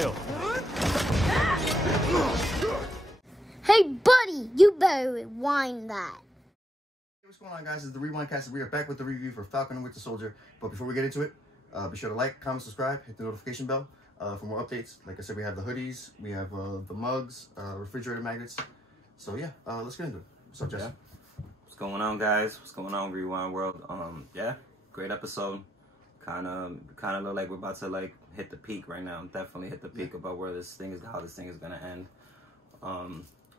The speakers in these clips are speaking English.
좋아요. Hey, buddy, you better rewind that. Hey, what's going on, guys? It's the Rewind Cast. We are back with the review for Falcon and Winter Soldier. But before we get into it, be sure to like, comment, subscribe, hit the notification bell for more updates. Like I said, we have the hoodies, we have the mugs, refrigerator magnets. So yeah, let's get into it. What's up, Jesse? What's going on, guys? What's going on, Rewind World? Yeah, great episode. Kind of look like we're about to like hit the peak right now. Definitely hit the peak about where this thing is, how this thing is gonna end.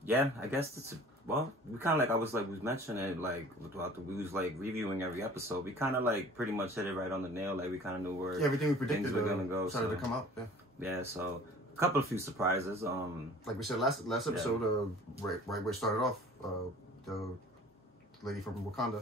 Yeah, I guess it's well, we kind of like we was mentioning it like throughout we was like reviewing every episode. We kind of like pretty much hit it right on the nail. Like we kind of knew where everything we predicted things were gonna go. Started to come out. Yeah. So a few surprises. Like we said last episode, right where it started off, the lady from Wakanda,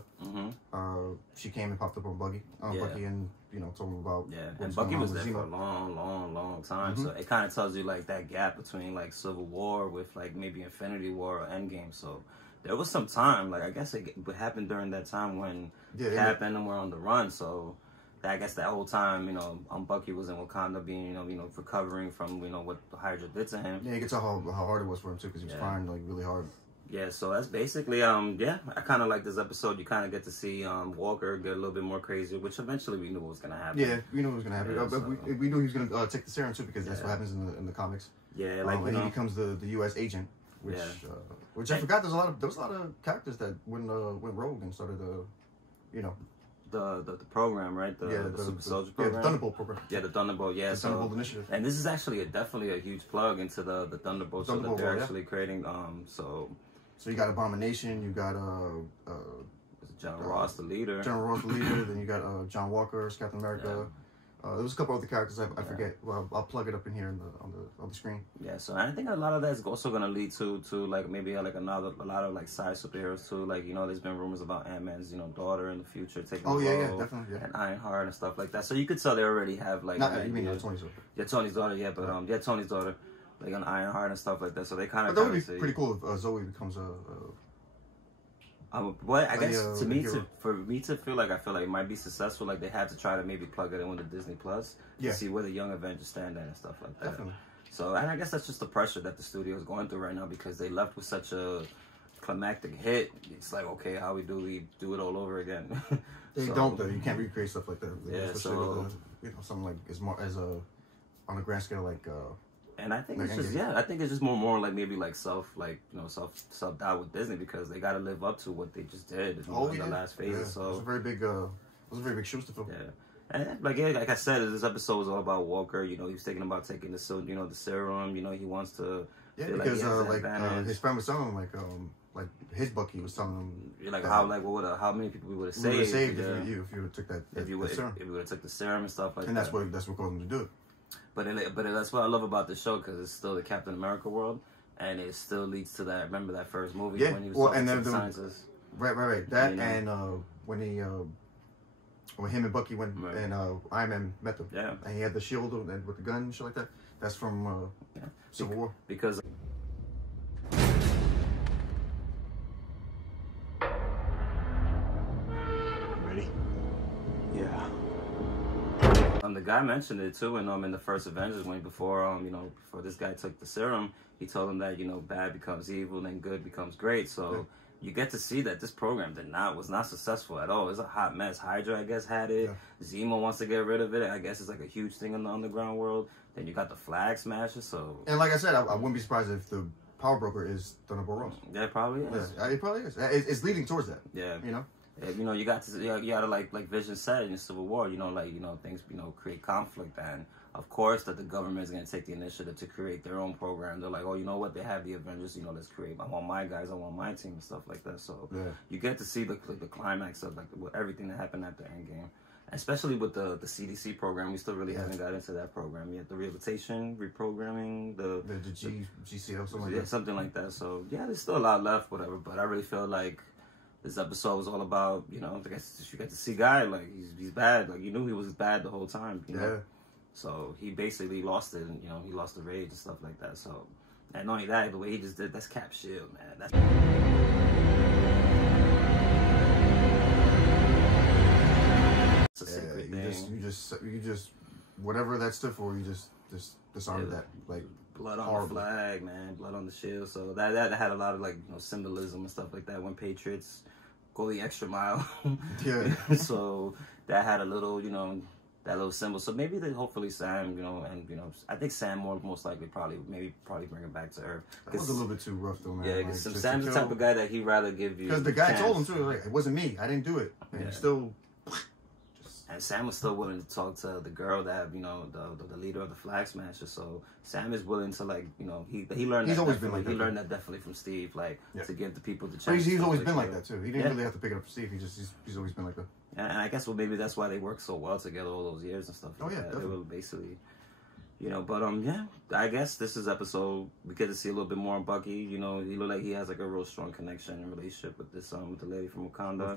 she came and popped up on Bucky, Bucky, and told him about and Bucky was there for a long time. So it kind of tells you like that gap between like Civil War with like maybe Infinity War or Endgame. So there was some time, like I guess it happened during that time when Cap and them were on the run. So I guess that whole time, Bucky was in Wakanda, being recovering from what Hydra did to him. Yeah, you can tell how hard it was for him too, because he was crying like really hard. Yeah, so that's basically, I kind of like this episode. You kind of get to see Walker get a little bit more crazy, which eventually we knew was going to happen. Yeah, we knew it was going to happen. But we knew he was going to take the serum, too, because that's what happens in the comics. Yeah, like, and he becomes the U.S. agent, which I forgot there was a lot of characters that went rogue and started, the program, right? The Super Soldier program? Yeah, the Thunderbolt program. Yeah, the Thunderbolt, yeah. The Thunderbolt Initiative. And this is actually definitely a huge plug into the Thunderbolt, so that they're actually creating, So you got Abomination, you got General Ross, the leader. Then you got John Walker, Captain America. There was a couple other characters I forget. Well, I'll plug it up in here on the screen. Yeah, so I think a lot of that's also gonna lead to like maybe like a lot of like side superheroes too. Like there's been rumors about Ant-Man's daughter in the future taking a role, definitely, and Ironheart and stuff like that. So you could tell they already have like you mean Tony's daughter? Yeah, Tony's daughter. But Tony's daughter. Like an Ironheart and stuff like that, so they kind of. That would be pretty cool if Zoe becomes a. But I guess for me to feel like it might be successful. Like they had to try to maybe plug it in with the Disney Plus to see where the Young Avengers stand at and stuff like that. Definitely. So and I guess that's just the pressure that the studio is going through right now because they left with such a climactic hit. It's like we do it all over again. They don't though. You can't recreate stuff like that. So something like on a grand scale like. And I think it's just I think it's just more like maybe like self doubt with Disney because they got to live up to what they just did in the last phase. Yeah. So it was a very big shoes to fill. Yeah, and like I said, this episode was all about Walker. He was thinking about taking the serum. He wants to. Yeah, because his friend was telling him like his Bucky was telling him how many people we would have saved if you would have took that serum. If you would have took the serum and stuff like that. And that's what caused him to do it. But that's what I love about the show because it's still the Captain America world, and it still leads to that. Remember that first movie when he was talking to the scientists? Right. That and when him and Bucky went and Iron Man met them. Yeah. And he had the shield and with the gun and shit like that. That's from Civil War. Because. Ready? Yeah. The guy mentioned it too, and in the first Avengers, before this guy took the serum, he told him that bad becomes evil and good becomes great. So you get to see that this program was not successful at all. It's a hot mess. Hydra, I guess, had it. Yeah. Zemo wants to get rid of it. I guess it's like a huge thing in the underground world. Then you got the Flag Smasher. So and like I said, I wouldn't be surprised if the power broker is Thunderbolt Ross. Yeah, it probably is. Yeah, it probably is. It's leading towards that. Yeah. You got to like Vision said in Civil War, things create conflict, and of course that the government is going to take the initiative to create their own program. They're like, oh, you know what, they have the Avengers, let's create. I want my guys, I want my team and stuff like that. So you get to see the climax of everything that happened at the Endgame, especially with the CDC program. We still really haven't got into that program yet. The rehabilitation, reprogramming, the GCL, something like that. So there's still a lot left, whatever. But I really feel like this episode was all about, I guess you get to see Guy, like, he's bad. Like, you knew he was bad the whole time, know? So he basically lost it, and, he lost the rage and stuff like that. So, and not only that, the way he just did, that's Cap shield, man. That's... It's a secret thing. You just, whatever that stood for, you just dishonored that, like, blood on horribly. the flag, man, blood on the shield. So that had a lot of, like, you know, symbolism and stuff like that when Patriots go the extra mile. Yeah. So that had a little, you know, that little symbol. So maybe they, hopefully Sam, you know, and, you know, I think Sam most likely probably bring him back to Earth. That was a little bit too rough though, man. Yeah, like, because Sam's the type of guy that he'd rather give you. Because the guy told him too, like, it wasn't me, I didn't do it, and he still. And Sam was still willing to talk to the girl that, you know, the leader of the Flag Smashers. So Sam is willing to, like, you know, he learned. He's that always been like that. He learned that definitely from Steve, like, to give the people the chance. But he's always to, been like you know. that too. He didn't really have to pick it up for Steve. He's always been like that. And I guess, well, maybe that's why they worked so well together all those years and stuff like that. Definitely. They were basically, you know, but yeah, I guess this is episode, we get to see a little bit more on Bucky. You know, he looked like he has like a real strong connection and relationship with this with the lady from Wakanda.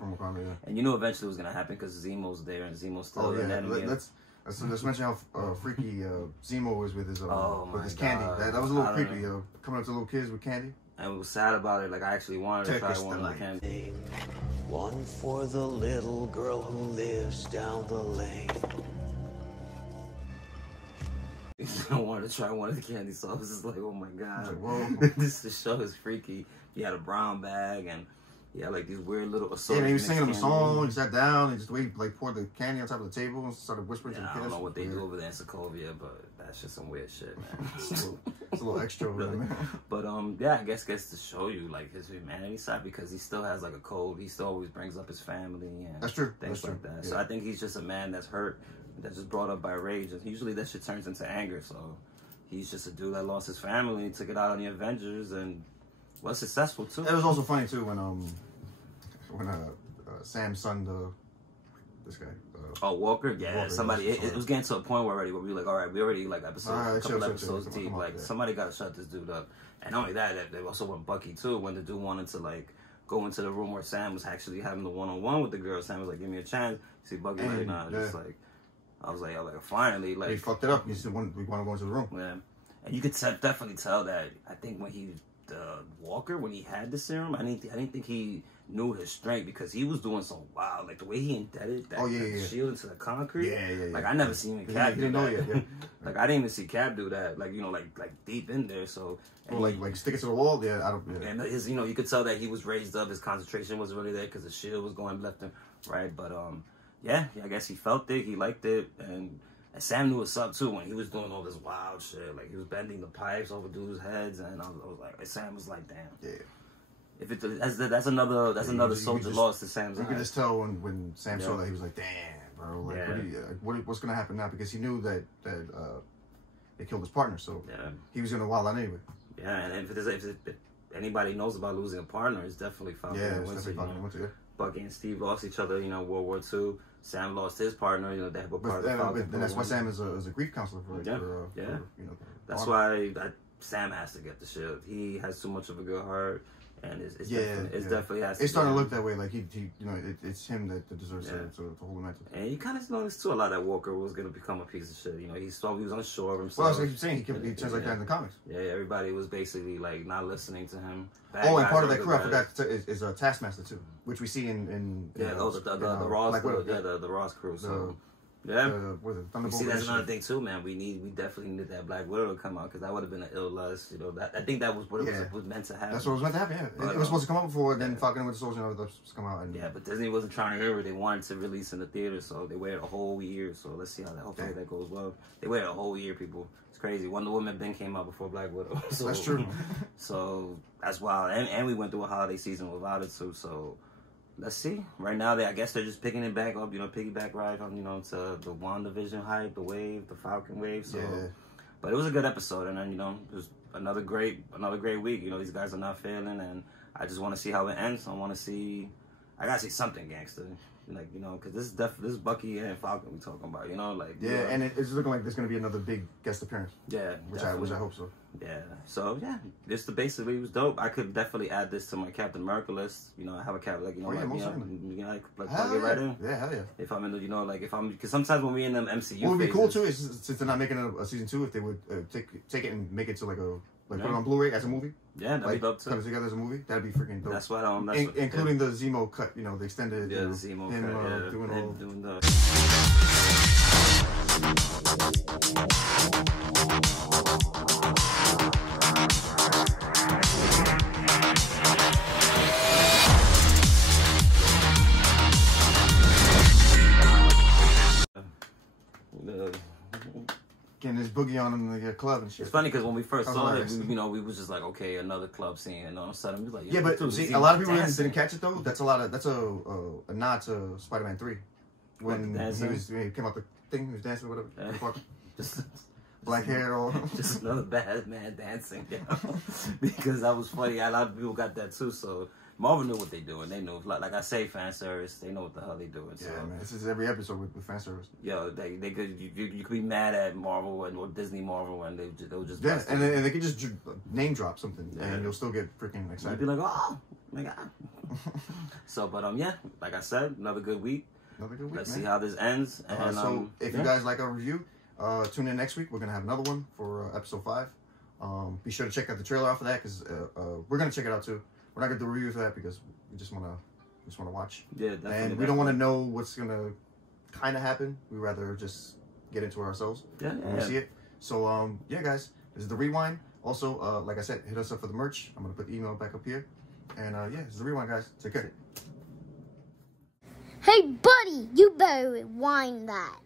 And you knew eventually it was gonna happen because Zemo's there and Zemo's still. Oh yeah, let's mention how freaky Zemo was with his candy. That was a little creepy. Coming up to little kids with candy. And we was sad about it. Like, I actually wanted to try one of the candy. One for the little girl who lives down the lane. I wanted to try one of the candy, so I was just like, oh my god, whoa. this show is freaky. He had a brown bag and he had like these weird little Yeah, and he was singing him a song. He sat down and just like poured the candy on top of the table and started whispering to the kids. I don't know what they do over there in Sokovia, but that's just some weird shit, man. It's a little extra over there, man. But yeah, I guess gets to show you like his humanity side because he still has like a code. He still always brings up his family and that's true. Things like that. Yeah. So I think he's just a man that's hurt, that's just brought up by rage. And usually that shit turns into anger. So he's just a dude that lost his family, took it out on the Avengers, and was successful too. It was also funny too when Sam's son, this guy. Walker, yeah, Walker, somebody. It was getting to a point where we were like, all right, we already like a couple episodes deep. Like somebody got to shut this dude up. And not only that, they also went Bucky too. When the dude wanted to like go into the room where Sam was actually having the one-on-one with the girl, Sam was like, "Give me a chance." See, Bucky like, nah, just like I was like, finally, like he fucked it up. He said, "We want to go into the room." Yeah, and you could definitely tell that. I think when Walker, when he had the serum, I didn't think he knew his strength because he was doing so wild, like the way he indebted that shield into the concrete. Yeah. Like I never seen Cap do that. Yeah. Like I didn't even see Cap do that. Like, you know, like deep in there. So like stick it to the wall. Yeah, I don't. Yeah. And his, you know, you could tell that he was raised up. His concentration wasn't really there because the shield was going left and right. But yeah, I guess he felt it. He liked it, and Sam knew what's up too when he was doing all this wild shit. Like he was bending the pipes over dudes' heads, and I was like, Sam was like, damn. Yeah. If that's another soldier lost to Sam's. You could just tell when Sam saw that, he was like, "Damn, bro! Like, what's gonna happen now?" Because he knew that they killed his partner, so he was gonna wild out anyway. Yeah, and if anybody knows about losing a partner, it's definitely Falcon. Yeah, it's definitely Falcon Winter. Bucky and Steve lost each other. You know, World War II. Sam lost his partner. You know, they were part of the Falcon. And that's why Sam is a grief counselor for you know. That's why Sam has to get the shield. He has too much of a good heart. And it's definitely has to. It's starting to look that way. Like he you know, it's him that deserves to hold him out. And you kind of noticed too a lot that Walker was gonna become a piece of shit. You know, he was unsure of himself. Well, that's what he's saying. He turns like that in the comics. Yeah, everybody was basically like not listening to him. And part of that crew, I forgot, is a Taskmaster too, which we see in the Ross crew. So. Yeah, you see, that's another thing too, man. We definitely need that Black Widow to come out because that would have been an ill lust. You know, I think that was what it was meant to happen. That's what was meant to happen. Yeah, but, it was supposed to come out before. Then Falcon with the Soldier was supposed to come out. And, but Disney wasn't trying to hear it. They wanted to release in the theater, so they waited a whole year. So let's see how that. Hopefully that goes well. They waited a whole year, people. It's crazy. Wonder Woman then came out before Black Widow. So, that's true. So that's wild. And we went through a holiday season without it too. So. Let's see. Right now, I guess they're just picking it back up, you know, piggyback ride on, you know, to the WandaVision hype, the wave, the Falcon wave. So, but it was a good episode, and then, you know, it was another great week. You know, these guys are not failing, and I just want to see how it ends. I gotta see something gangster, like, you know, because this is Bucky and Falcon we talking about, you know, like and it's looking like there's gonna be another big guest appearance. Yeah, which I hope so. Yeah, so yeah, this basically was dope. I could definitely add this to my Captain America list. You know, I have a Captain, like, you know, plug it right in. Yeah, hell yeah. If I'm in the, you know, like because sometimes when we in them MCU, what would be cool too is since they're not making a season 2, if they would take it and make it to like put it on Blu-ray as a movie. Yeah, that'd be dope too. Cut it together as a movie. That'd be freaking dope. That's what including the Zemo cut. You know, the extended. Yeah, the Zemo cut. Doing the. a club and shit. It's funny because when we first That's saw it, hilarious. we was just like, okay, another club scene, and all of a sudden we was like, Yeah, but dude, see, he a lot of people dancing. didn't catch it though. That's a nod to Spider-Man 3 when he came out the thing, he was dancing or whatever. Just Black hair, all. just another bad man dancing, you know? Because that was funny. A lot of people got that too. So Marvel knew what they doing. They knew, like I say, fan service. They know what the hell they doing. So. Yeah, man. This is every episode with fan service. Yo, they could you could be mad at Marvel or Disney Marvel and they'll just Yeah, and they could just name drop something and you'll still get freaking You'd excited. be like, oh my god. So, but yeah, like I said, another good week. Another good week. Let's man. see how this ends. And So if you guys like our review, tune in next week. We're gonna have another one for episode 5. Be sure to check out the trailer off of that because we're gonna check it out too. We're not gonna do a review for that because we just wanna watch. Yeah, definitely. And we don't want to know what's gonna kind of happen. We rather just get into it ourselves when we see it. So yeah, guys, this is the Rewind. Also, like I said, hit us up for the merch. I'm gonna put the email back up here. And yeah, this is the Rewind, guys. Take care. Hey, buddy, you better rewind that.